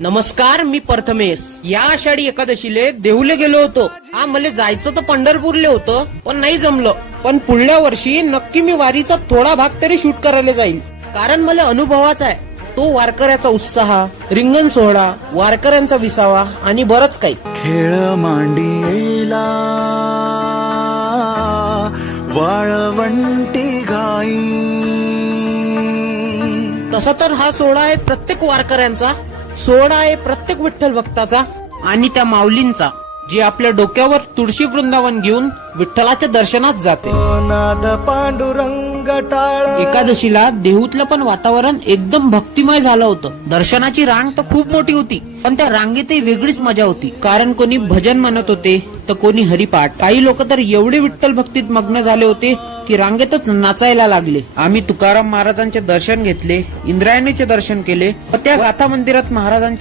नमस्कार, मी प्रथमेश. या आषाढी एकादशीले देहुले गेलो होतो. मला जायचं तर पंढरपूरले होतं, पण नाही जमलं. पण पुढल्या वर्षी नक्की मी वारीचा थोडा भाग तरी शूट करायला जाईल, कारण मला अनुभवाचा आहे तो वारकऱ्याचा उत्साह, रिंगण सोहळा, वारकऱ्यांचा विसावा आणि बरंच काही. खेळ मांडियेला वाळवंटी गाई. तसा तर हा सोहळा आहे प्रत्येक वारकऱ्यांचा, सोहळा आहे प्रत्येक विठ्ठल भक्ताचा आणि त्या माऊलींचा, जे आपल्या डोक्यावर तुळशी वृंदावन घेऊन विठ्ठलाच्या दर्शनात जाते. नाद पांडुरंग टाळ. एकादशीला देहूतलं पण वातावरण एकदम भक्तिमय झालं होतं. दर्शनाची रांग तर खूप मोठी होती, पण त्या रांगेतही वेगळीच मजा होती. कारण कोणी भजन म्हणत होते तर कोणी हरिपाठ. काही लोक तर एवढे विठ्ठल भक्तीत मग्न झाले होते की रांगेतच नाचायला लागले. आम्ही तुकाराम महाराजांचे दर्शन घेतले, इंद्रायणीचे दर्शन केले व त्या गाथा मंदिरात महाराजांचे